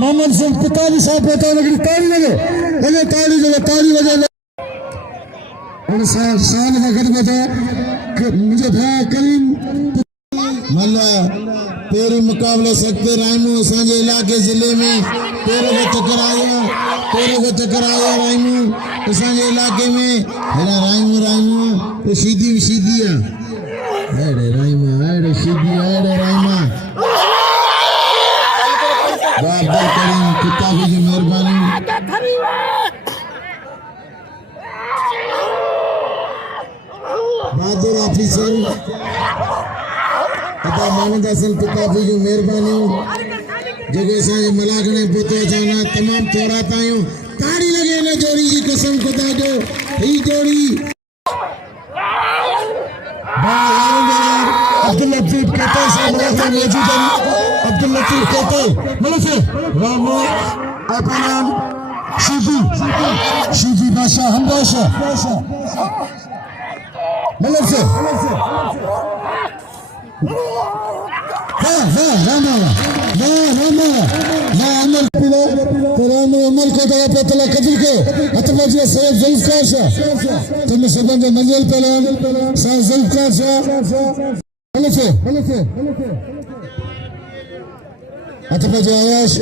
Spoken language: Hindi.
मोहम्मद सिंह पिताजी साहब पता लगी ताली लगे लगे ताली लगे ताली लगे साल वक्त बता मुझे भाई करीम मल्ला तेरे मुकाबले सकते राइमू असांजे इलाके जिले में तेरे को चक्कर आया राइमू असांजे इलाके में हेड़ा राइमू तो सीधी है हेड़े राइमा हेड़े सीधी हेड़े राइमा बाबर करीम किताबी की मेहरबानी बहादुर ऑफिसर पता मोहम्मद हसन किताबी की मेहरबानी जेके असांजे मलागणे पहुते अचाना तमाम चौरात आहियूं ताड़ी लगे न जोड़ी की कसम खुदा जो ही जोड़ी अब्दुल लतीफ कहते साहब मौजूद हैं अब्दुल लतीफ कहते मतलब से रामो आपका नाम शिजी बादशाह हम बादशाह मतलब से रामा अमल पिलो तेरा अमल को तो पता कदर के अतवा जी सैयद जुल्फकार शाह तुम सबंद मंजिल पहलवान सैयद जुल्फकार शाह मतलब से अतवा जी आयाश